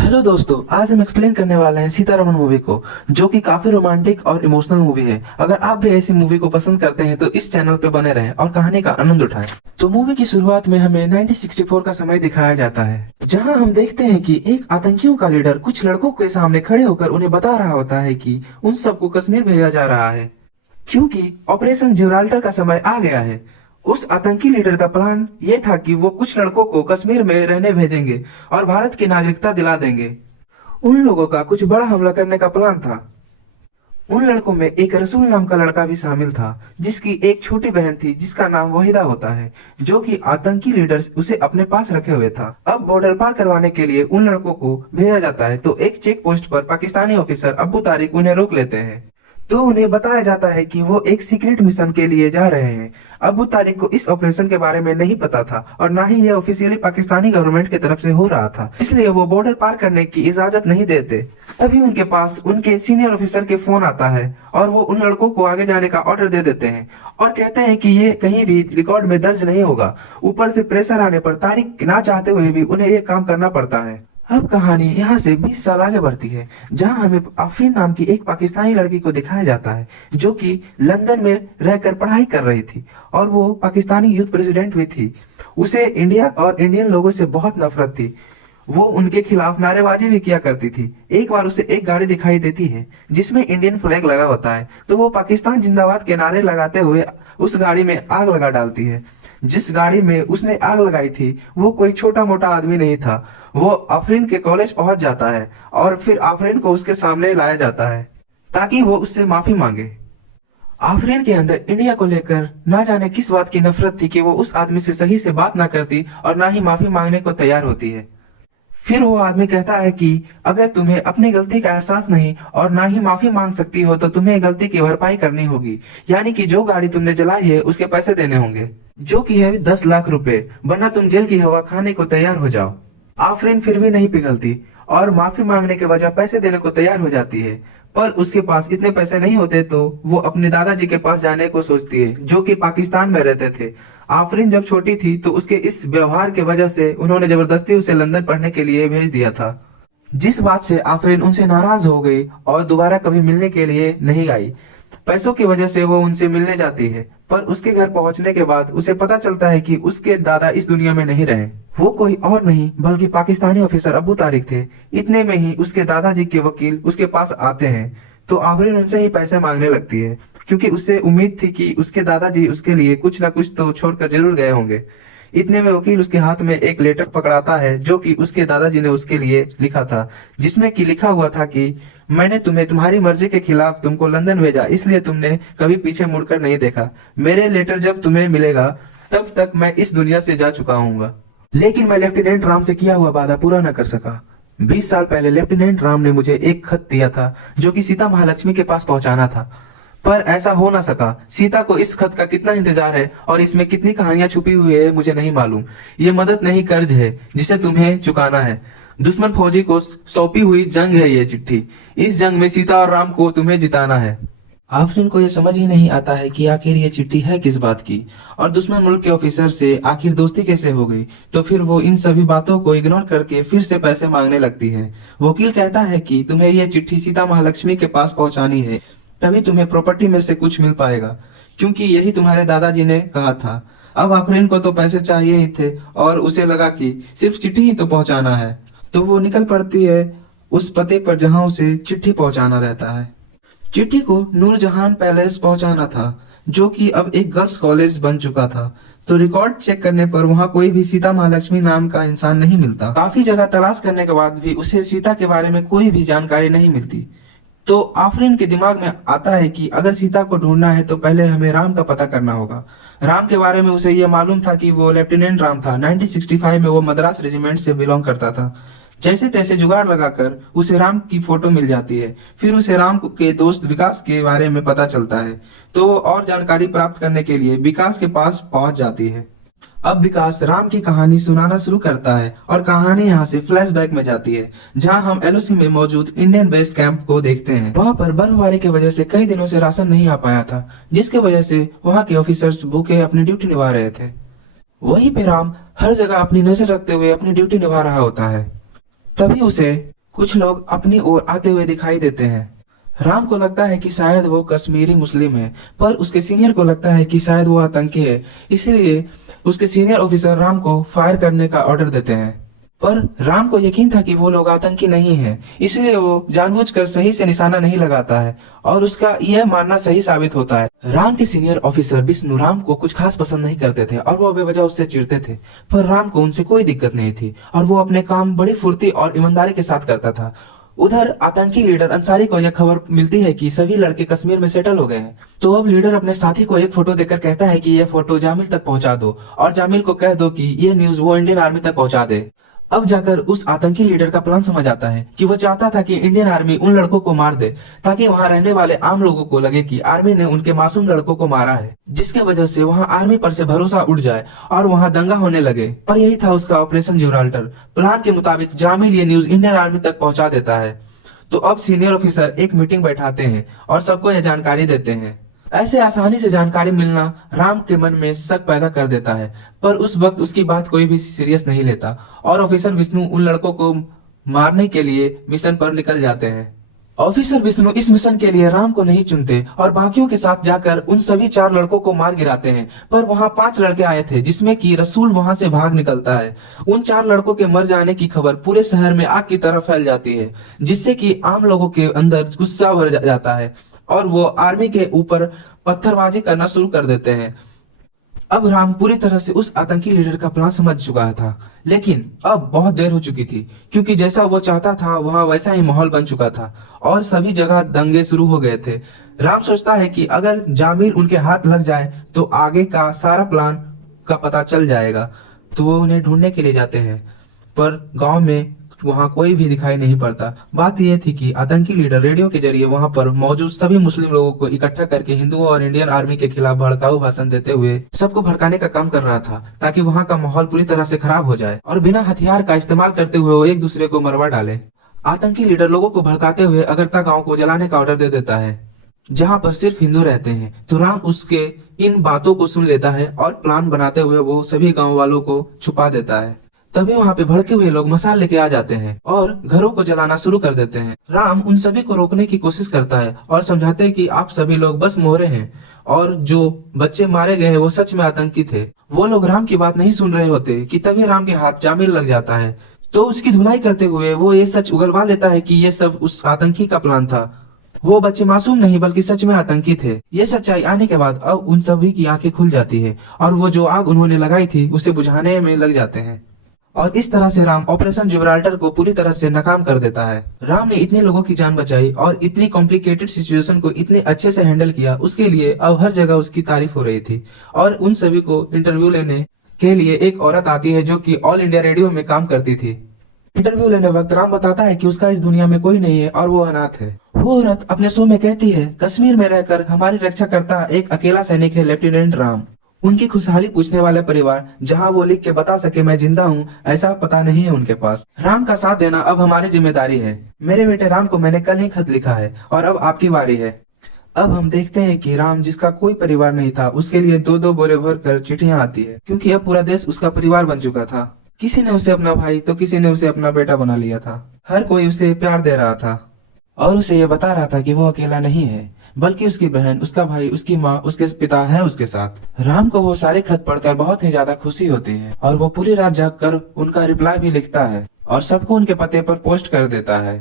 Hello दोस्तों, आज हम एक्सप्लेन करने वाले हैं सीतारमण मूवी को, जो कि काफी रोमांटिक और इमोशनल मूवी है। अगर आप भी ऐसी मूवी को पसंद करते हैं तो इस चैनल पे बने रहें और कहानी का आनंद उठाएं। तो मूवी की शुरुआत में हमें 1964 का समय दिखाया जाता है, जहां हम देखते हैं कि एक आतंकियों का लीडर कुछ लड़कों के सामने खड़े होकर उन्हें बता रहा होता है कि उन सबको कश्मीर भेजा जा रहा है, क्योंकि ऑपरेशन जिब्राल्टर का समय आ गया है। उस आतंकी लीडर का प्लान ये था कि वो कुछ लड़कों को कश्मीर में रहने भेजेंगे और भारत की नागरिकता दिला देंगे। उन लोगों का कुछ बड़ा हमला करने का प्लान था। उन लड़कों में एक रसूल नाम का लड़का भी शामिल था, जिसकी एक छोटी बहन थी जिसका नाम वहीदा होता है, जो कि आतंकी लीडर उसे अपने पास रखे हुए था। अब बॉर्डर पार करवाने के लिए उन लड़कों को भेजा जाता है, तो एक चेक पोस्ट पर पाकिस्तानी ऑफिसर अब्बू तारिक उन्हें रोक लेते हैं। तो उन्हें बताया जाता है कि वो एक सीक्रेट मिशन के लिए जा रहे हैं। अबू तारिक को इस ऑपरेशन के बारे में नहीं पता था और ना ही यह ऑफिशियली पाकिस्तानी गवर्नमेंट की तरफ से हो रहा था, इसलिए वो बॉर्डर पार करने की इजाजत नहीं देते। तभी उनके पास उनके सीनियर ऑफिसर के फोन आता है और वो उन लड़कों को आगे जाने का ऑर्डर दे देते हैं और कहते हैं कि ये कहीं भी रिकॉर्ड में दर्ज नहीं होगा। ऊपर से प्रेशर आने पर तारिक ना चाहते हुए भी उन्हें ये काम करना पड़ता है। अब कहानी यहाँ से 20 साल आगे बढ़ती है, जहाँ हमें आफरीन नाम की एक पाकिस्तानी लड़की को दिखाया जाता है, जो कि लंदन में रहकर पढ़ाई कर रही थी और वो पाकिस्तानी यूथ प्रेसिडेंट भी थी। उसे इंडिया और इंडियन लोगों से बहुत नफरत थी। वो उनके खिलाफ नारेबाजी भी किया करती थी। एक बार उसे एक गाड़ी दिखाई देती है जिसमें इंडियन फ्लैग लगा होता है, तो वो पाकिस्तान जिंदाबाद के नारे लगाते हुए उस गाड़ी में आग लगा डालती है। जिस गाड़ी में उसने आग लगाई थी वो कोई छोटा मोटा आदमी नहीं था। वो आफरीन के कॉलेज पहुंच जाता है और फिर आफरीन को उसके सामने लाया जाता है ताकि वो उससे माफी मांगे। आफरीन के अंदर इंडिया को लेकर ना जाने किस बात की नफरत थी कि वो उस आदमी से सही से बात ना करती और ना ही माफी मांगने को तैयार होती है। फिर वो आदमी कहता है कि अगर तुम्हें अपनी गलती का एहसास नहीं और ना ही माफी मांग सकती हो तो तुम्हें गलती की भरपाई करनी होगी, यानी कि जो गाड़ी तुमने जलाई है उसके पैसे देने होंगे, जो कि है 10 लाख रुपए, वरना तुम जेल की हवा खाने को तैयार हो जाओ। आफरीन फिर भी नहीं पिघलती और माफी मांगने के बजाय पैसे देने को तैयार हो जाती है, पर उसके पास इतने पैसे नहीं होते, तो वो अपने दादाजी के पास जाने को सोचती है, जो कि पाकिस्तान में रहते थे। आफरीन जब छोटी थी तो उसके इस व्यवहार के वजह से उन्होंने जबरदस्ती उसे लंदन पढ़ने के लिए भेज दिया था, जिस बात से आफरीन उनसे नाराज हो गई और दोबारा कभी मिलने के लिए नहीं आई। पैसों की वजह से वो उनसे मिलने जाती है, पर उसके घर पहुंचने के बाद उसे पता चलता है कि उसके दादा इस दुनिया में नहीं रहे। वो कोई और नहीं बल्कि पाकिस्तानी ऑफिसर अबू तारिक थे। इतने में ही उसके दादाजी के वकील उसके पास आते हैं, तो आफरीन उनसे ही पैसे मांगने लगती है, क्योंकि उसे उम्मीद थी कि उसके दादाजी उसके लिए कुछ न कुछ तो छोड़कर जरूर गए होंगे। इतने में वकील उसके हाथ में एक लेटर पकड़ाता है, जो कि उसके दादाजी ने उसके लिए लिखा था, जिसमें कि लिखा हुआ था कि मैंने तुम्हें तुम्हारी मर्जी के खिलाफ तुमको लंदन भेजा, इसलिए तुमने कभी पीछे मुड़कर नहीं देखा। मेरे लेटर जब तुम्हें मिलेगा तब तक मैं इस दुनिया से जा चुका हूँगा, लेकिन मैं लेफ्टिनेंट राम से किया हुआ वादा पूरा न कर सका। 20 साल पहले लेफ्टिनेंट राम ने मुझे एक खत दिया था, जो कि सीता महालक्ष्मी के पास पहुंचाना था, पर ऐसा हो ना सका। सीता को इस खत का कितना इंतजार है और इसमें कितनी कहानियां छुपी हुई है मुझे नहीं मालूम। ये मदद नहीं, कर्ज है जिसे तुम्हें चुकाना है। दुश्मन फौजी को सौंपी हुई जंग है ये चिट्ठी। इस जंग में सीता और राम को तुम्हें जिताना है। आफरीन को यह समझ ही नहीं आता है कि आखिर ये चिट्ठी है किस बात की और दुश्मन मुल्क के ऑफिसर से आखिर दोस्ती कैसे हो गई। तो फिर वो इन सभी बातों को इग्नोर करके फिर से पैसे मांगने लगती है। वकील कहता है कि तुम्हें यह चिट्ठी सीता महालक्ष्मी के पास पहुंचानी है, तभी तुम्हें प्रॉपर्टी में से कुछ मिल पाएगा, क्योंकि यही तुम्हारे दादाजी ने कहा था। अब आफरीन को तो पैसे चाहिए ही थे और उसे लगा कि सिर्फ चिट्ठी ही तो पहुंचाना है, तो वो निकल पड़ती है उस पते पर जहां उसे चिट्ठी पहुंचाना रहता है। चिट्ठी को नूरजहान पैलेस पहुंचाना था, जो कि अब एक गर्ल्स कॉलेज बन चुका था। तो रिकॉर्ड चेक करने पर वहां कोई भी सीता महालक्ष्मी नाम का इंसान नहीं मिलता। काफी जगह तलाश करने के बाद भी उसे सीता के बारे में कोई भी जानकारी नहीं मिलती। तो आफरीन के दिमाग में आता है कि अगर सीता को ढूंढना है तो पहले हमें राम का पता करना होगा। राम के बारे में उसे यह मालूम था कि वो लेफ्टिनेंट राम था। 1965 में वो मद्रास रेजिमेंट से बिलोंग करता था। जैसे तैसे जुगाड़ लगाकर उसे राम की फोटो मिल जाती है। फिर उसे राम के दोस्त विकास के बारे में पता चलता है, तो वो और जानकारी प्राप्त करने के लिए विकास के पास पहुंच जाती है। अब विकास राम की कहानी सुनाना शुरू करता है और कहानी यहाँ से फ्लैशबैक में जाती है, जहाँ हम एलओसी में मौजूद इंडियन बेस कैंप को देखते हैं। वहाँ पर बर्फबारी की वजह से कई दिनों से राशन नहीं आ पाया था, जिसके वजह से वहाँ के ऑफिसर्स भूखे अपनी ड्यूटी निभा रहे थे। वहीं पे राम हर जगह अपनी नजर रखते हुए अपनी ड्यूटी निभा रहा होता है। तभी उसे कुछ लोग अपनी ओर आते हुए दिखाई देते हैं। राम को लगता है कि शायद वो कश्मीरी मुस्लिम है, पर उसके सीनियर को लगता है कि शायद वो आतंकी है। इसलिए उसके सीनियर ऑफिसर राम को फायर करने का ऑर्डर देते हैं, पर राम को यकीन था कि वो लोग आतंकी नहीं हैं, इसलिए वो जानबूझकर सही से निशाना नहीं लगाता है और उसका यह मानना सही साबित होता है। राम के सीनियर ऑफिसर विष्णु राम को कुछ खास पसंद नहीं करते थे और वो बेवजह उससे चिढ़ते थे, पर राम को उनसे कोई दिक्कत नहीं थी और वो अपने काम बड़ी फुर्ती और ईमानदारी के साथ करता था। उधर आतंकी लीडर अंसारी को यह खबर मिलती है कि सभी लड़के कश्मीर में सेटल हो गए हैं, तो अब लीडर अपने साथी को एक फोटो देकर कहता है कि यह फोटो जामिल तक पहुंचा दो और जामिल को कह दो कि यह न्यूज वो इंडियन आर्मी तक पहुंचा दे। अब जाकर उस आतंकी लीडर का प्लान समझ आता है कि वो चाहता था कि इंडियन आर्मी उन लड़कों को मार दे ताकि वहां रहने वाले आम लोगों को लगे कि आर्मी ने उनके मासूम लड़कों को मारा है, जिसके वजह से वहां आर्मी पर से भरोसा उड़ जाए और वहां दंगा होने लगे। पर यही था उसका ऑपरेशन जिब्राल्टर। प्लान के मुताबिक जामिल ये न्यूज इंडियन आर्मी तक पहुंचा देता है। तो अब सीनियर ऑफिसर एक मीटिंग बैठाते हैं और सबको यह जानकारी देते हैं। ऐसे आसानी से जानकारी मिलना राम के मन में शक पैदा कर देता है, पर उस वक्त उसकी बात कोई भी सीरियस नहीं लेता और ऑफिसर विष्णु उन लड़कों को मारने के लिए मिशन पर निकल जाते हैं। ऑफिसर विष्णु इस मिशन के लिए राम को नहीं चुनते और बाकियों के साथ जाकर उन सभी 4 लड़कों को मार गिराते हैं, पर वहां 5 लड़के आए थे जिसमें कि रसूल वहां से भाग निकलता है। उन 4 लड़कों के मर जाने की खबर पूरे शहर में आग की तरह फैल जाती है, जिससे कि आम लोगों के अंदर गुस्सा भर जाता है और वो आर्मी के ऊपर पत्थरबाजी करना शुरू कर देते हैं। अब राम पूरी तरह से उस आतंकी लीडर का प्लान समझ चुका था, लेकिन अब बहुत देर हो चुकी थी क्योंकि जैसा वो चाहता था वहां वैसा ही माहौल बन चुका था और सभी जगह दंगे शुरू हो गए थे। राम सोचता है कि अगर जामिल उनके हाथ लग जाए तो आगे का सारा प्लान का पता चल जाएगा, तो वो उन्हें ढूंढने के लिए जाते हैं, पर गांव में वहां कोई भी दिखाई नहीं पड़ता। बात यह थी कि आतंकी लीडर रेडियो के जरिए वहां पर मौजूद सभी मुस्लिम लोगों को इकट्ठा करके हिंदुओं और इंडियन आर्मी के खिलाफ भड़काऊ भाषण देते हुए सबको भड़काने का काम कर रहा था ताकि वहां का माहौल पूरी तरह से खराब हो जाए और बिना हथियार का इस्तेमाल करते हुए वो एक दूसरे को मरवा डाले। आतंकी लीडर लोगों को भड़काते हुए अगरता गाँव को जलाने का ऑर्डर दे देता है, जहाँ पर सिर्फ हिंदू रहते हैं। तो राम उसके इन बातों को सुन लेता है और प्लान बनाते हुए वो सभी गाँव वालों को छुपा देता है। तभी वहाँ पे भड़के हुए लोग मसाल लेके आ जाते हैं और घरों को जलाना शुरू कर देते हैं। राम उन सभी को रोकने की कोशिश करता है और समझाते हैं कि आप सभी लोग बस मोहरे हैं और जो बच्चे मारे गए हैं वो सच में आतंकी थे। वो लोग राम की बात नहीं सुन रहे होते कि तभी राम के हाथ जामिल लग जाता है, तो उसकी धुलाई करते हुए वो ये सच उगलवा लेता है कि ये सब उस आतंकी का प्लान था। वो बच्चे मासूम नहीं बल्कि सच में आतंकी थे। ये सच्चाई आने के बाद अब उन सभी की आंखें खुल जाती है और वो जो आग उन्होंने लगाई थी उसे बुझाने में लग जाते हैं और इस तरह से राम ऑपरेशन जिब्राल्टर को पूरी तरह से नाकाम कर देता है। राम ने इतने लोगों की जान बचाई और इतनी कॉम्प्लिकेटेड सिचुएशन को इतने अच्छे से हैंडल किया, उसके लिए अब हर जगह उसकी तारीफ हो रही थी। और उन सभी को इंटरव्यू लेने के लिए एक औरत आती है जो कि ऑल इंडिया रेडियो में काम करती थी। इंटरव्यू लेने वक्त राम बताता है कि उसका इस दुनिया में कोई नहीं है और वो अनाथ है। वो औरत अपने शो में कहती है, कश्मीर में रहकर हमारी रक्षा करता एक अकेला सैनिक है लेफ्टिनेंट राम। उनकी खुशहाली पूछने वाले परिवार जहां वो लिख के बता सके मैं जिंदा हूं, ऐसा पता नहीं है उनके पास। राम का साथ देना अब हमारी जिम्मेदारी है। मेरे बेटे राम को मैंने कल ही खत लिखा है और अब आपकी बारी है। अब हम देखते हैं कि राम जिसका कोई परिवार नहीं था उसके लिए 2-2 बोरे भर कर चिट्ठियां आती है, क्योंकि अब पूरा देश उसका परिवार बन चुका था। किसी ने उसे अपना भाई तो किसी ने उसे अपना बेटा बना लिया था। हर कोई उसे प्यार दे रहा था और उसे ये बता रहा था कि वो अकेला नहीं है, बल्कि उसकी बहन, उसका भाई, उसकी माँ, उसके पिता हैं उसके साथ। राम को वो सारे खत पढ़कर बहुत ही ज्यादा खुशी होती है और वो पूरी रात जागकर उनका रिप्लाई भी लिखता है और सबको उनके पते पर पोस्ट कर देता है।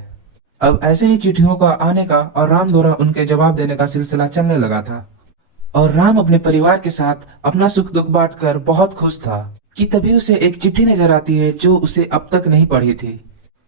अब ऐसे ही चिट्ठियों का आने का और राम द्वारा उनके जवाब देने का सिलसिला चलने लगा था और राम अपने परिवार के साथ अपना सुख दुख बांटकर बहुत खुश था कि तभी उसे एक चिट्ठी नजर आती है जो उसे अब तक नहीं पढ़ी थी।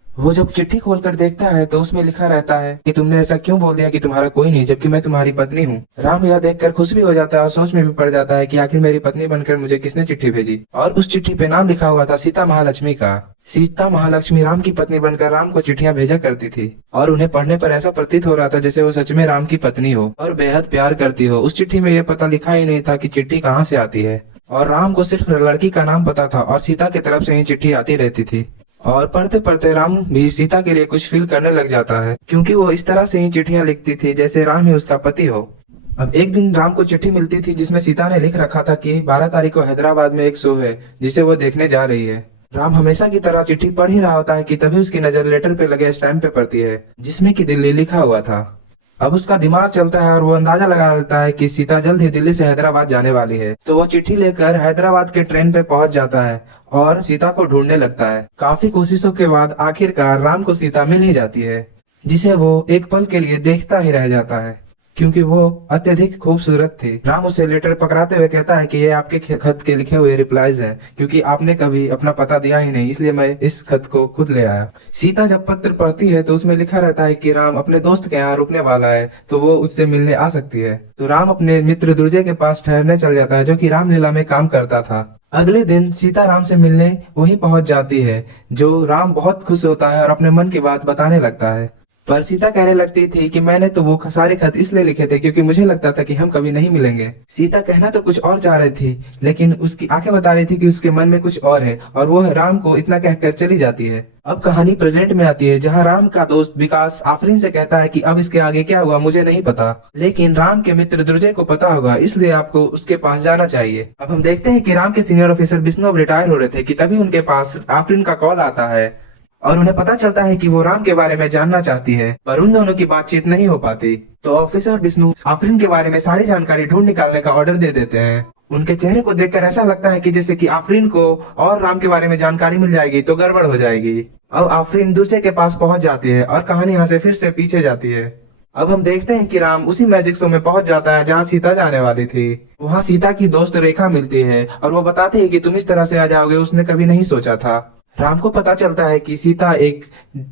वो जब चिट्ठी खोलकर देखता है तो उसमें लिखा रहता है कि तुमने ऐसा क्यों बोल दिया कि तुम्हारा कोई नहीं, जबकि मैं तुम्हारी पत्नी हूँ। राम यह देखकर खुश भी हो जाता है और सोच में भी पड़ जाता है कि आखिर मेरी पत्नी बनकर मुझे किसने चिट्ठी भेजी। और उस चिट्ठी पे नाम लिखा हुआ था सीता महालक्ष्मी का। सीता महालक्ष्मी राम की पत्नी बनकर राम को चिट्ठियां भेजा करती थी और उन्हें पढ़ने पर ऐसा प्रतीत हो रहा था जैसे वो सच में राम की पत्नी हो और बेहद प्यार करती हो। उस चिट्ठी में यह पता लिखा ही नहीं था कि चिट्ठी कहाँ से आती है और राम को सिर्फ लड़की का नाम पता था और सीता की तरफ से ही चिट्ठी आती रहती थी। और पढ़ते पढ़ते राम भी सीता के लिए कुछ फील करने लग जाता है, क्योंकि वो इस तरह से ही चिट्ठियां लिखती थी जैसे राम ही उसका पति हो। अब एक दिन राम को चिट्ठी मिलती थी जिसमें सीता ने लिख रखा था कि 12 तारीख को हैदराबाद में एक शो है जिसे वो देखने जा रही है। राम हमेशा की तरह चिट्ठी पढ़ ही रहा होता है कि तभी उसकी नजर लेटर पे लगे स्टैम्प पे पड़ती है जिसमें कि दिल्ली लिखा हुआ था। अब उसका दिमाग चलता है और वो अंदाजा लगा लेता है कि सीता जल्द ही दिल्ली से हैदराबाद जाने वाली है। तो वो चिट्ठी लेकर हैदराबाद के ट्रेन पे पहुंच जाता है और सीता को ढूंढने लगता है। काफी कोशिशों के बाद आखिरकार राम को सीता मिल ही जाती है, जिसे वो एक पल के लिए देखता ही रह जाता है क्योंकि वो अत्यधिक खूबसूरत थी। राम उसे लेटर पकड़ाते हुए कहता है कि ये आपके खत के लिखे हुए रिप्लाईज हैं, क्योंकि आपने कभी अपना पता दिया ही नहीं, इसलिए मैं इस खत को खुद ले आया। सीता जब पत्र पढ़ती है तो उसमें लिखा रहता है कि राम अपने दोस्त के यहाँ रुकने वाला है, तो वो उससे मिलने आ सकती है। तो राम अपने मित्र दुर्जय के पास ठहरने चल जाता है, जो कि रामलीला में काम करता था। अगले दिन सीता राम से मिलने वहीं पहुंच जाती है, जो राम बहुत खुश होता है और अपने मन की बात बताने लगता है। पर सीता कहने लगती थी कि मैंने तो वो सारे खत इसलिए लिखे थे क्योंकि मुझे लगता था कि हम कभी नहीं मिलेंगे। सीता कहना तो कुछ और चाह रही थी, लेकिन उसकी आंखें बता रही थी कि उसके मन में कुछ और है, और वो राम को इतना कहकर चली जाती है। अब कहानी प्रेजेंट में आती है, जहाँ राम का दोस्त विकास आफरीन से कहता है कि अब इसके आगे क्या हुआ मुझे नहीं पता, लेकिन राम के मित्र दुर्जय को पता होगा, इसलिए आपको उसके पास जाना चाहिए। अब हम देखते हैं कि राम के सीनियर ऑफिसर विष्णु अब रिटायर हो रहे थे कि तभी उनके पास आफरीन का कॉल आता है और उन्हें पता चलता है कि वो राम के बारे में जानना चाहती है, पर उन दोनों की बातचीत नहीं हो पाती। तो ऑफिसर विष्णु आफरीन के बारे में सारी जानकारी ढूंढ निकालने का ऑर्डर दे देते हैं। उनके चेहरे को देखकर ऐसा लगता है कि जैसे कि आफरीन को और राम के बारे में जानकारी मिल जाएगी तो गड़बड़ हो जाएगी। अब आफरीन दुर्जय के पास पहुंच जाती है और कहानी यहाँ से फिर से पीछे जाती है। अब हम देखते हैं कि राम उसी मैजिक शो में पहुंच जाता है जहां सीता जाने वाली थी। वहां सीता की दोस्त रेखा मिलती है और वो बताती है कि तुम इस तरह से आ जाओगे उसने कभी नहीं सोचा था। राम को पता चलता है कि सीता एक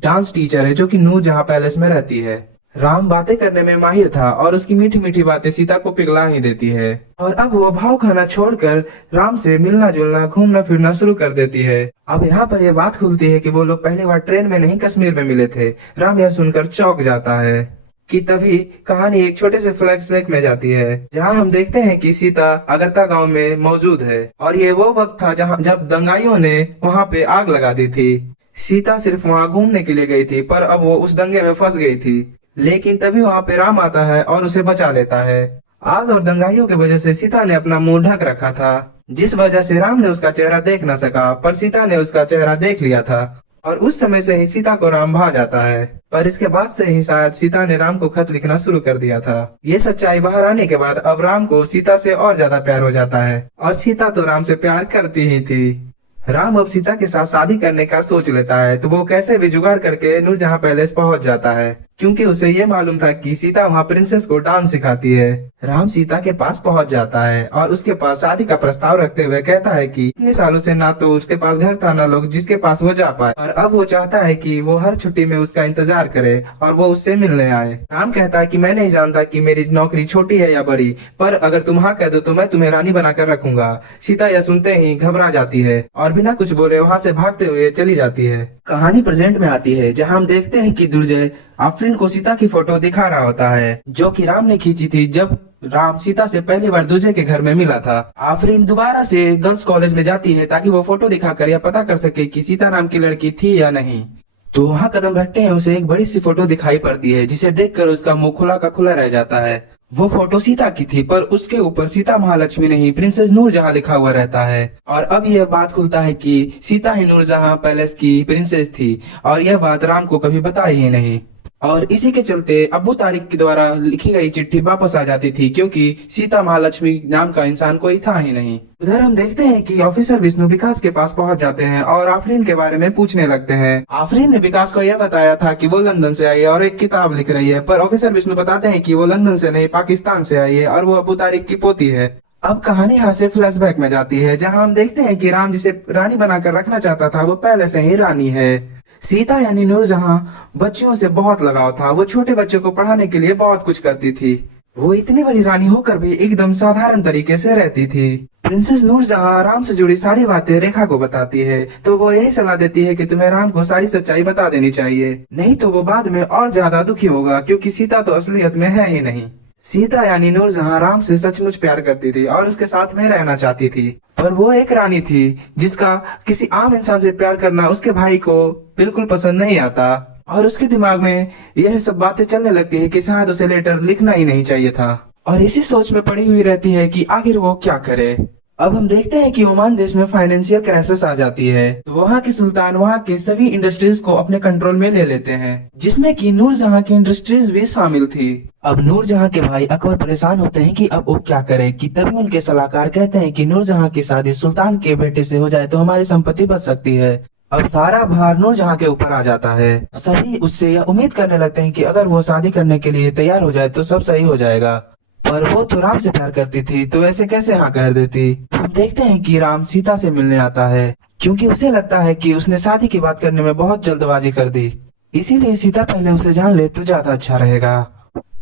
डांस टीचर है जो कि नूरजहां पैलेस में रहती है। राम बातें करने में माहिर था और उसकी मीठी मीठी बातें सीता को पिघला ही देती है, और अब वो भाव खाना छोड़कर राम से मिलना जुलना घूमना फिरना शुरू कर देती है। अब यहाँ पर यह बात खुलती है कि वो लोग पहली बार ट्रेन में नहीं कश्मीर में मिले थे। राम यह सुनकर चौंक जाता है कि तभी कहानी एक छोटे से फ्लैशबैक में जाती है, जहां हम देखते हैं कि सीता अगरता गांव में मौजूद है, और ये वो वक्त था जब दंगाइयों ने वहां पे आग लगा दी थी। सीता सिर्फ वहां घूमने के लिए गई थी, पर अब वो उस दंगे में फंस गई थी। लेकिन तभी वहां पे राम आता है और उसे बचा लेता है। आग और दंगाइयों की वजह से सीता ने अपना मुंह ढक रखा था, जिस वजह से राम ने उसका चेहरा देख न सका, पर सीता ने उसका चेहरा देख लिया था, और उस समय से ही सीता को राम भा जाता है। पर इसके बाद से ही शायद सीता ने राम को खत लिखना शुरू कर दिया था। ये सच्चाई बाहर आने के बाद अब राम को सीता से और ज्यादा प्यार हो जाता है, और सीता तो राम से प्यार करती ही थी। राम अब सीता के साथ शादी करने का सोच लेता है, तो वो कैसे भी जुगाड़ करके नूरजहां पैलेस पहुंच जाता है, क्योंकि उसे ये मालूम था कि सीता वहां प्रिंसेस को डांस सिखाती है। राम सीता के पास पहुंच जाता है और उसके पास शादी का प्रस्ताव रखते हुए कहता है कि इतने सालों से ना तो उसके पास घर था ना लोग जिसके पास वो जा पाए, और अब वो चाहता है कि वो हर छुट्टी में उसका इंतजार करे और वो उससे मिलने आए। राम कहता है कि मैं नहीं जानता कि मेरी नौकरी छोटी है या बड़ी, पर अगर तुम हाँ कह दो तो मैं तुम्हें रानी बनाकर रखूंगा। सीता यह सुनते ही घबरा जाती है और बिना कुछ बोले वहाँ से भागते हुए चली जाती है। कहानी प्रेजेंट में आती है, जहाँ हम देखते हैं कि दुर्जय आफरीन को सीता की फोटो दिखा रहा होता है, जो कि राम ने खींची थी जब राम सीता से पहली बार दुर्जय के घर में मिला था। आफरीन दोबारा से गर्ल्स कॉलेज में जाती है ताकि वो फोटो दिखाकर यह पता कर सके कि सीता नाम की लड़की थी या नहीं। तो वहाँ कदम रखते हैं उसे एक बड़ी सी फोटो दिखाई पड़ती है, जिसे देखकर उसका मुंह खुला का खुला रह जाता है। वो फोटो सीता की थी, पर उसके ऊपर सीता महालक्ष्मी नहीं प्रिंसेस नूरजहां लिखा हुआ रहता है। और अब यह बात खुलता है कि सीता ही नूरजहां पैलेस की प्रिंसेस थी, और यह बात राम को कभी बताई ही नहीं। और इसी के चलते अब्बू तारिक के द्वारा लिखी गई चिट्ठी वापस आ जाती थी, क्योंकि सीता महालक्ष्मी नाम का इंसान कोई था ही नहीं। उधर हम देखते हैं कि ऑफिसर विष्णु विकास के पास पहुंच जाते हैं और आफरीन के बारे में पूछने लगते हैं। आफरीन ने विकास को यह बताया था कि वो लंदन से आई है और एक किताब लिख रही है, पर ऑफिसर विष्णु बताते हैं कि वो लंदन से नहीं पाकिस्तान से आई है और वो अब्बू तारिक की पोती है। अब कहानी यहाँ से फ्लैशबैक में जाती है, जहाँ हम देखते हैं कि राम जिसे रानी बनाकर रखना चाहता था वो पहले से ही रानी है। सीता यानी नूरजहां बच्चों से बहुत लगाव था, वो छोटे बच्चों को पढ़ाने के लिए बहुत कुछ करती थी। वो इतनी बड़ी रानी होकर भी एकदम साधारण तरीके से रहती थी। प्रिंसेस नूरजहां राम से जुड़ी सारी बातें रेखा को बताती है, तो वो यही सलाह देती है कि तुम्हें राम को सारी सच्चाई बता देनी चाहिए, नहीं तो वो बाद में और ज्यादा दुखी होगा, क्योंकि सीता तो असलियत में है ही नहीं। सीता यानी नूरजहां राम से सचमुच प्यार करती थी और उसके साथ में रहना चाहती थी, पर वो एक रानी थी जिसका किसी आम इंसान से प्यार करना उसके भाई को बिल्कुल पसंद नहीं आता, और उसके दिमाग में यह सब बातें चलने लगती है कि शायद उसे लेटर लिखना ही नहीं चाहिए था, और इसी सोच में पड़ी हुई रहती है कि आखिर वो क्या करे। अब हम देखते हैं कि ओमान देश में फाइनेंशियल क्राइसिस आ जाती है, तो वहाँ के सुल्तान वहाँ के सभी इंडस्ट्रीज को अपने कंट्रोल में ले लेते हैं, जिसमें कि नूरजहां की इंडस्ट्रीज भी शामिल थी। अब नूरजहां के भाई अकबर परेशान होते हैं कि अब वो क्या करें, कि तभी उनके सलाहकार कहते हैं कि नूरजहां की शादी सुल्तान के बेटे से हो जाए तो हमारी संपत्ति बच सकती है। अब सारा भार नूरजहां के ऊपर आ जाता है। सभी उससे यह उम्मीद करने लगते हैं कि अगर वो शादी करने के लिए तैयार हो जाए तो सब सही हो जाएगा, पर वो तो राम से प्यार करती थी, तो ऐसे कैसे हाँ कह देती। हम देखते हैं कि राम सीता से मिलने आता है, क्योंकि उसे लगता है कि उसने शादी की बात करने में बहुत जल्दबाजी कर दी, इसीलिए सीता पहले उसे जान ले तो ज्यादा अच्छा रहेगा।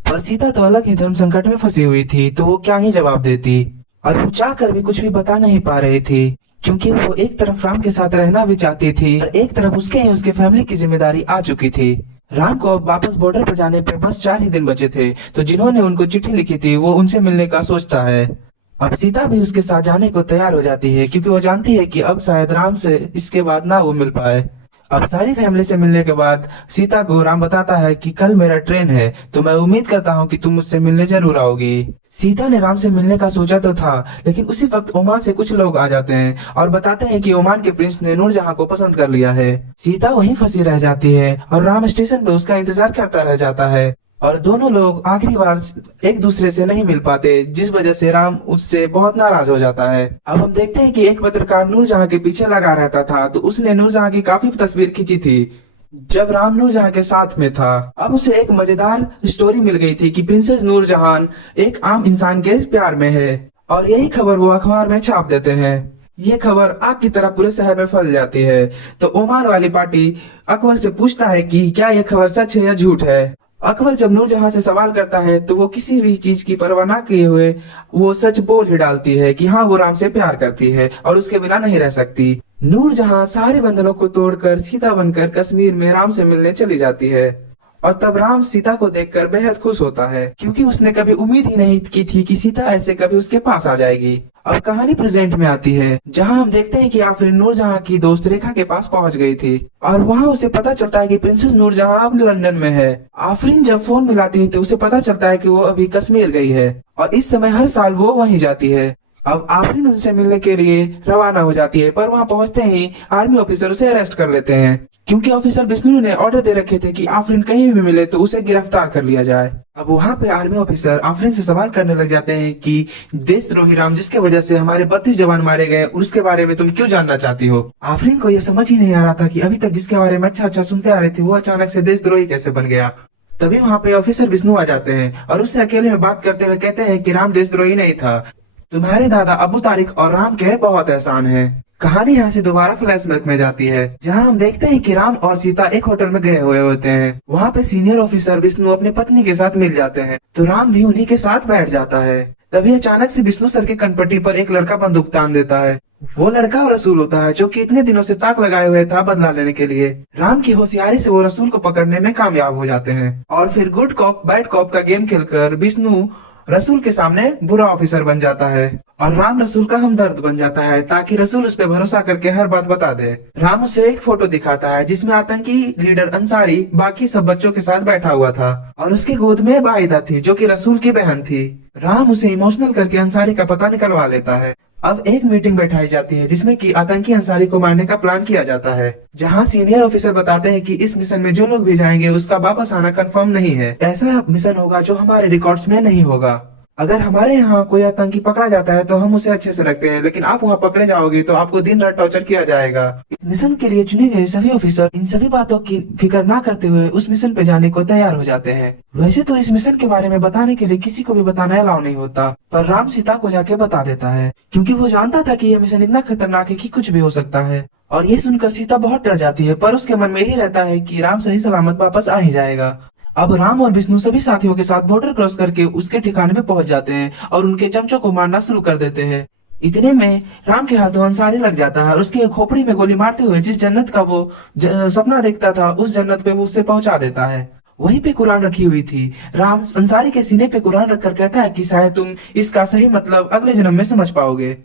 पर सीता तो अलग ही धर्म संकट में फंसी हुई थी, तो वो क्या ही जवाब देती, और वो चाह कर भी कुछ भी बता नहीं पा रही थी, क्योंकि वो एक तरफ राम के साथ रहना भी चाहती थी और एक तरफ उसके फैमिली की जिम्मेदारी आ चुकी थी। राम को अब वापस बॉर्डर पर जाने पे बस 4 ही दिन बचे थे, तो जिन्होंने उनको चिट्ठी लिखी थी वो उनसे मिलने का सोचता है। अब सीता भी उसके साथ जाने को तैयार हो जाती है, क्योंकि वो जानती है कि अब शायद राम से इसके बाद ना वो मिल पाए। अब सारी फैमिली से मिलने के बाद सीता को राम बताता है कि कल मेरा ट्रेन है, तो मैं उम्मीद करता हूँ कि तुम मुझसे मिलने जरूर आओगी। सीता ने राम से मिलने का सोचा तो था, लेकिन उसी वक्त ओमान से कुछ लोग आ जाते हैं और बताते हैं कि ओमान के प्रिंस ने नूरजहां को पसंद कर लिया है। सीता वहीं फंसी रह जाती है और राम स्टेशन पे उसका इंतजार करता रह जाता है, और दोनों लोग आखिरी बार एक दूसरे से नहीं मिल पाते, जिस वजह से राम उससे बहुत नाराज हो जाता है। अब हम देखते हैं कि एक पत्रकार नूरजहां के पीछे लगा रहता था, तो उसने नूरजहां की काफी तस्वीर खींची थी जब राम नूरजहां के साथ में था। अब उसे एक मजेदार स्टोरी मिल गई थी कि प्रिंसेस नूरजहां एक आम इंसान के प्यार में है, और यही खबर वो अखबार में छाप देते हैं। ये खबर आग की तरह पूरे शहर में फैल जाती है, तो ओमान वाली पार्टी अकबर से पूछता है कि क्या यह खबर सच है या झूठ है। अकबर जब नूरजहां से सवाल करता है तो वो किसी भी चीज की परवाह न किए हुए वो सच बोल ही डालती है कि हाँ वो राम से प्यार करती है और उसके बिना नहीं रह सकती। नूरजहां सारे बंधनों को तोड़कर सीता बनकर कश्मीर में राम से मिलने चली जाती है, और तब राम सीता को देखकर बेहद खुश होता है, क्योंकि उसने कभी उम्मीद ही नहीं की थी कि सीता ऐसे कभी उसके पास आ जाएगी। अब कहानी प्रेजेंट में आती है, जहां हम देखते हैं कि आफरीन नूरजहां की दोस्त रेखा के पास पहुंच गई थी, और वहां उसे पता चलता है कि प्रिंसेस नूरजहां अब लंदन में है। आफरीन जब फोन मिलाती है तो उसे पता चलता है कि वो अभी कश्मीर गई है, और इस समय हर साल वो वहीं जाती है। अब आफरीन उनसे मिलने के लिए रवाना हो जाती है, पर वहां पहुंचते ही आर्मी ऑफिसर उसे अरेस्ट कर लेते हैं, क्योंकि ऑफिसर विष्णु ने ऑर्डर दे रखे थे कि आफरीन कहीं भी मिले तो उसे गिरफ्तार कर लिया जाए। अब वहाँ पे आर्मी ऑफिसर आफरीन से सवाल करने लग जाते हैं कि देशद्रोही राम जिसके वजह से हमारे 32 जवान मारे गए उसके बारे में तुम क्यों जानना चाहती हो। आफरीन को यह समझ ही नहीं आ रहा था कि अभी तक जिसके बारे में अच्छा अच्छा सुनते आ रहे थे वो अचानक से देशद्रोही कैसे बन गया। तभी वहाँ पे ऑफिसर विष्णु आ जाते हैं और उससे अकेले में बात करते हुए कहते हैं कि राम देशद्रोही नहीं था, तुम्हारे दादा अबू तारिक और राम के बहुत एहसान है। कहानी यहाँ से दोबारा फ्लैशबैक में जाती है, जहाँ हम देखते हैं कि राम और सीता एक होटल में गए हुए होते हैं। वहाँ पे सीनियर ऑफिसर विष्णु अपनी पत्नी के साथ मिल जाते हैं, तो राम भी उन्हीं के साथ बैठ जाता है। तभी अचानक से विष्णु सर के कनपट्टी पर एक लड़का बंदूक तान देता है। वो लड़का रसूल होता है, जो कि इतने दिनों से ताक लगाए हुए था बदला लेने के लिए। राम की होशियारी से वो रसूल को पकड़ने में कामयाब हो जाते हैं, और फिर गुड कॉप बैड कॉप का गेम खेलकर विष्णु रसूल के सामने बुरा ऑफिसर बन जाता है, और राम रसूल का हमदर्द बन जाता है, ताकि रसूल उस पर भरोसा करके हर बात बता दे। राम उसे एक फोटो दिखाता है जिसमें आतंकी लीडर अंसारी बाकी सब बच्चों के साथ बैठा हुआ था, और उसके गोद में बाइदा थी जो कि रसूल की बहन थी। राम उसे इमोशनल करके अंसारी का पता निकलवा लेता है। अब एक मीटिंग बैठाई जाती है जिसमें कि आतंकी अंसारी को मारने का प्लान किया जाता है, जहां सीनियर ऑफिसर बताते हैं कि इस मिशन में जो लोग भी जाएंगे उसका वापस आना कंफर्म नहीं है। ऐसा मिशन होगा जो हमारे रिकॉर्ड्स में नहीं होगा। अगर हमारे यहाँ कोई आतंकी पकड़ा जाता है तो हम उसे अच्छे से रखते हैं, लेकिन आप वहाँ पकड़े जाओगे तो आपको दिन रात टॉर्चर किया जाएगा। इस मिशन के लिए चुने गए सभी ऑफिसर इन सभी बातों की फिक्र ना करते हुए उस मिशन पे जाने को तैयार हो जाते हैं। वैसे तो इस मिशन के बारे में बताने के लिए किसी को भी बताना अलाउ नहीं होता, पर राम सीता को जाके बता देता है, क्योंकि वो जानता था कि यह मिशन इतना खतरनाक है कि कुछ भी हो सकता है। और ये सुनकर सीता बहुत डर जाती है, पर उसके मन में यही रहता है कि राम सही सलामत वापस आ ही जाएगा। अब राम और विष्णु सभी साथियों के साथ बॉर्डर क्रॉस करके उसके ठिकाने पे पहुंच जाते हैं और उनके चमचों को मारना शुरू कर देते हैं। इतने में राम के हाथों अंसारी लग जाता है और उसके खोपड़ी में गोली मारते हुए जिस जन्नत का वो सपना देखता था उस जन्नत पे वो उसे पहुंचा देता है। वहीं पे कुरान रखी हुई थी। राम अंसारी के सीने पे कुरान रखकर कहता है कि शायद तुम इसका सही मतलब अगले जन्म में समझ पाओगे।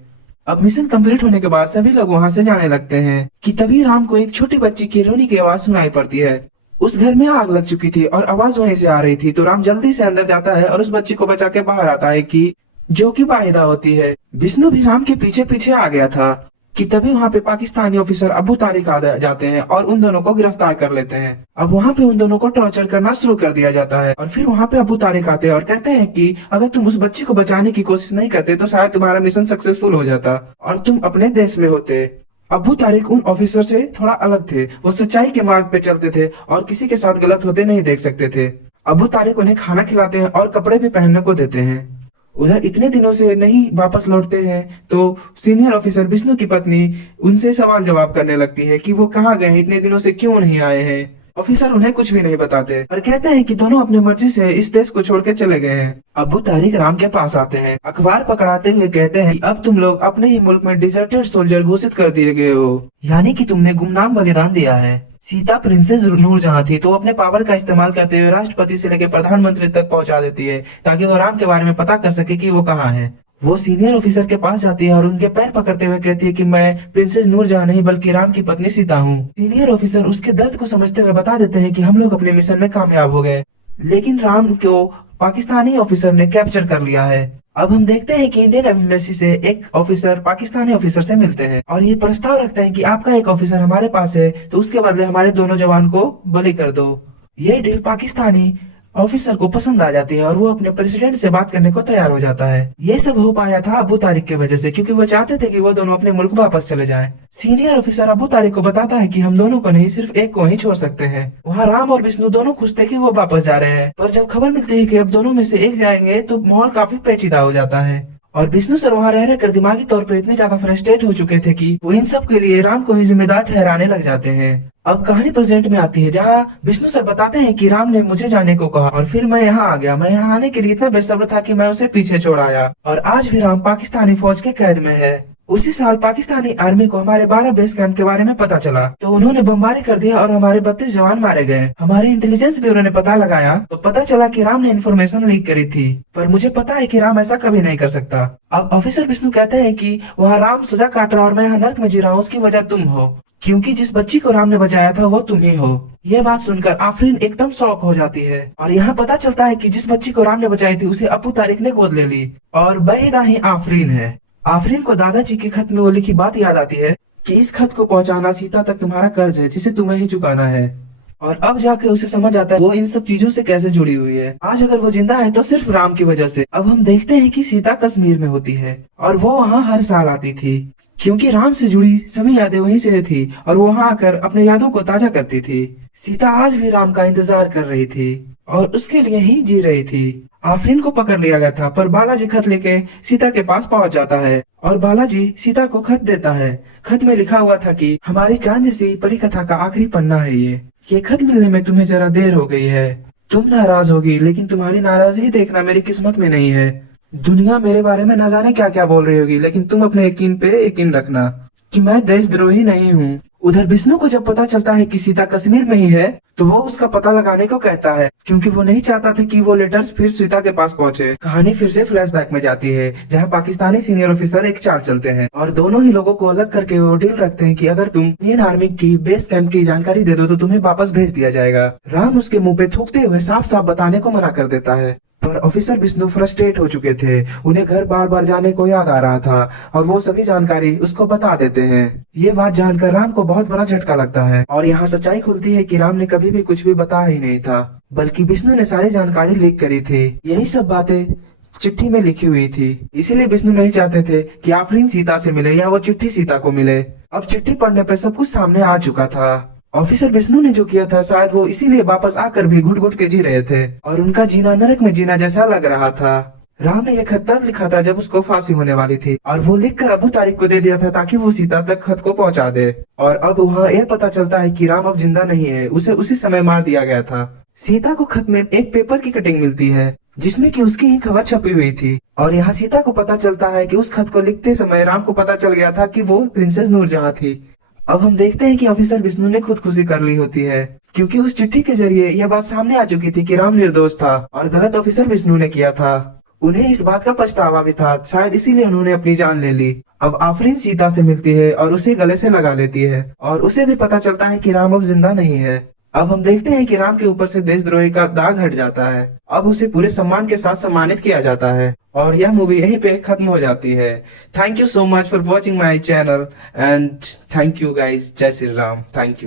अब मिशन कंप्लीट होने के बाद सभी लोग वहाँ से जाने लगते हैं कि तभी राम को एक छोटी बच्ची की रोने की आवाज सुनाई पड़ती है। उस घर में आग लग चुकी थी और आवाज वहीं से आ रही थी, तो राम जल्दी से अंदर जाता है और उस बच्ची को बचा के बाहर आता है कि जो कि वाहिदा होती है। विष्णु भी राम के पीछे पीछे आ गया था कि तभी वहाँ पे पाकिस्तानी ऑफिसर अबू तारिक आ जाते हैं और उन दोनों को गिरफ्तार कर लेते हैं। अब वहाँ पे उन दोनों को टॉर्चर करना शुरू कर दिया जाता है और फिर वहाँ पे अबू तारिक आते हैं और कहते हैं कि अगर तुम उस बच्ची को बचाने की कोशिश नहीं करते तो शायद तुम्हारा मिशन सक्सेसफुल हो जाता और तुम अपने देश में होते। अबू तारिक उन ऑफिसर से थोड़ा अलग थे, वो सच्चाई के मार्ग पे चलते थे और किसी के साथ गलत होते नहीं देख सकते थे। अबू तारिक उन्हें खाना खिलाते हैं और कपड़े भी पहनने को देते हैं। उधर इतने दिनों से नहीं वापस लौटते हैं तो सीनियर ऑफिसर विष्णु की पत्नी उनसे सवाल जवाब करने लगती है कि वो कहाँ गए हैं, इतने दिनों से क्यों नहीं आए हैं। ऑफिसर उन्हें कुछ भी नहीं बताते और कहते हैं कि दोनों अपनी मर्जी से इस देश को छोड़ के चले गए हैं। अबू तारिक राम के पास आते हैं, अखबार पकड़ाते हुए कहते हैं कि अब तुम लोग अपने ही मुल्क में डिजर्टेड सोल्जर घोषित कर दिए गए हो, यानी कि तुमने गुमनाम बलिदान दिया है। सीता प्रिंसेस नूरजहां थी तो वो अपने पावर का इस्तेमाल करते हुए राष्ट्रपति से लेकर प्रधानमंत्री तक पहुंचा देती है ताकि वो राम के बारे में पता कर सके कि वो कहाँ है। वो सीनियर ऑफिसर के पास जाती है और उनके पैर पकड़ते हुए कहती है कि मैं प्रिंसेस नूरजहां नहीं बल्कि राम की पत्नी सीता हूँ। सीनियर ऑफिसर उसके दर्द को समझते हुए बता देते हैं कि हम लोग अपने मिशन में कामयाब हो गए, लेकिन राम को पाकिस्तानी ऑफिसर ने कैप्चर कर लिया है। अब हम देखते हैं कि इंडियन एम्बेसी से एक ऑफिसर पाकिस्तानी ऑफिसर से मिलते हैं और ये प्रस्ताव रखते हैं कि आपका एक ऑफिसर हमारे पास है तो उसके बदले हमारे दोनों जवान को बलि कर दो। ये डील पाकिस्तानी ऑफिसर को पसंद आ जाती है और वो अपने प्रेसिडेंट से बात करने को तैयार हो जाता है। ये सब हो पाया था अबू तारिक की वजह से, क्योंकि वो चाहते थे कि वो दोनों अपने मुल्क वापस चले जाएं। सीनियर ऑफिसर अबू तारिक को बताता है कि हम दोनों को नहीं सिर्फ एक को ही छोड़ सकते हैं। वहाँ राम और विष्णु दोनों खुश थे कि वो वापस जा रहे हैं, पर जब खबर मिलती है कि अब दोनों में से एक जाएंगे तो माहौल काफी पेचीदा हो जाता है। और विष्णु सर वहाँ रह कर दिमागी तौर पर इतने ज्यादा फ्रस्ट्रेट हो चुके थे कि वो इन सब के लिए राम को ही जिम्मेदार ठहराने लग जाते हैं। अब कहानी प्रेजेंट में आती है जहाँ विष्णु सर बताते हैं कि राम ने मुझे जाने को कहा और फिर मैं यहाँ आ गया। मैं यहाँ आने के लिए इतना बेसब्र था कि मैं उसे पीछे छोड़ आया और आज भी राम पाकिस्तानी फौज के कैद में है। उसी साल पाकिस्तानी आर्मी को हमारे 12 बेस कैंप के बारे में पता चला तो उन्होंने बमबारी कर दिया और हमारे 32 जवान मारे गए। हमारे इंटेलिजेंस ब्यूरो ने पता लगाया तो पता चला कि राम ने इन्फॉर्मेशन लीक करी थी, पर मुझे पता है कि राम ऐसा कभी नहीं कर सकता। अब ऑफिसर विष्णु कहते हैं कि वहाँ राम सजा काट रहा और मैं यहाँ नर्क में जी रहा हूँ, उसकी वजह तुम हो, क्योंकि जिस बच्ची को राम ने बचाया था वो तुम ही हो। यह बात सुनकर आफरीन एकदम शॉक हो जाती है और यहाँ पता चलता है कि जिस बच्ची को राम ने बचाई थी उसे अबू तारिक ने गोद ले ली और वहीदा ही आफरीन है। आफरीन को दादाजी के खत में वो लिखी बात याद आती है कि इस खत को पहुंचाना सीता तक तुम्हारा कर्ज है जिसे तुम्हें ही चुकाना है। और अब जाके उसे समझ आता है वो इन सब चीजों से कैसे जुड़ी हुई है। आज अगर वो जिंदा है तो सिर्फ राम की वजह से। अब हम देखते हैं कि सीता कश्मीर में होती है और वो वहाँ हर साल आती थी क्योंकि राम से जुड़ी सभी यादें वहीं से थी और वो वहाँ आकर अपने यादों को ताजा करती थी। सीता आज भी राम का इंतजार कर रही थी और उसके लिए ही जी रही थी। आफरीन को पकड़ लिया गया था पर बालाजी खत लेके सीता के पास पहुंच जाता है और बालाजी सीता को खत देता है। खत में लिखा हुआ था कि हमारी चांद जैसी परी कथा का आखिरी पन्ना है ये खत मिलने में तुम्हें जरा देर हो गई है। तुम नाराज होगी लेकिन तुम्हारी नाराजगी देखना मेरी किस्मत में नहीं है। दुनिया मेरे बारे में न जाने क्या क्या बोल रही होगी, लेकिन तुम अपने यकीन पे यकीन रखना कि मैं देशद्रोही नहीं हूँ। उधर विष्णु को जब पता चलता है कि सीता कश्मीर में ही है तो वो उसका पता लगाने को कहता है क्योंकि वो नहीं चाहता था कि वो लेटर्स फिर सीता के पास पहुंचे। कहानी फिर से फ्लैशबैक में जाती है जहां पाकिस्तानी सीनियर ऑफिसर एक चाल चलते हैं और दोनों ही लोगों को अलग करके वो डील रखते हैं कि अगर तुम इंडियन आर्मी की बेस कैंप की जानकारी दे दो तो तुम्हें वापस भेज दिया जाएगा। राम उसके मुँह पे थूकते हुए साफ साफ बताने को मना कर देता है, पर ऑफिसर विष्णु फ्रस्ट्रेट हो चुके थे। उन्हें घर बार बार जाने को याद आ रहा था और वो सभी जानकारी उसको बता देते हैं। ये बात जानकर राम को बहुत बड़ा झटका लगता है और यहाँ सच्चाई खुलती है कि राम ने कभी भी कुछ भी बताया ही नहीं था, बल्कि विष्णु ने सारी जानकारी लीक करी थी। यही सब बातें चिट्ठी में लिखी हुई थी, इसीलिए विष्णु नहीं चाहते थे कि आफरीन सीता से मिले या वो चिट्ठी सीता को मिले। अब चिट्ठी पढ़ने पर सब कुछ सामने आ चुका था। ऑफिसर विष्णु ने जो किया था शायद वो इसीलिए वापस आकर भी घुट घुट के जी रहे थे और उनका जीना नरक में जीना जैसा लग रहा था। राम ने यह खत तब लिखा था जब उसको फांसी होने वाली थी और वो लिखकर अबू तारिक को दे दिया था ताकि वो सीता तक खत को पहुंचा दे। और अब वहाँ यह पता चलता है कि राम अब जिंदा नहीं है, उसे उसी समय मार दिया गया था। सीता को खत में एक पेपर की कटिंग मिलती है जिसमें कि उसकी ही खबर छपी हुई थी और यहाँ सीता को पता चलता है कि उस खत को लिखते समय राम को पता चल गया था कि वो प्रिंसेस नूरजहां थी। अब हम देखते हैं कि ऑफिसर विष्णु ने खुदकुशी कर ली होती है क्योंकि उस चिट्ठी के जरिए यह बात सामने आ चुकी थी कि राम निर्दोष था और गलत ऑफिसर विष्णु ने किया था। उन्हें इस बात का पछतावा भी था, शायद इसीलिए उन्होंने अपनी जान ले ली। अब आफरीन सीता से मिलती है और उसे गले से लगा लेती है और उसे भी पता चलता है कि राम अब जिंदा नहीं है। अब हम देखते हैं कि राम के ऊपर से देशद्रोही का दाग हट जाता है। अब उसे पूरे सम्मान के साथ सम्मानित किया जाता है और यह मूवी यहीं पे खत्म हो जाती है। Thank you so much for watching my channel and thank you guys. जय श्री राम। Thank you.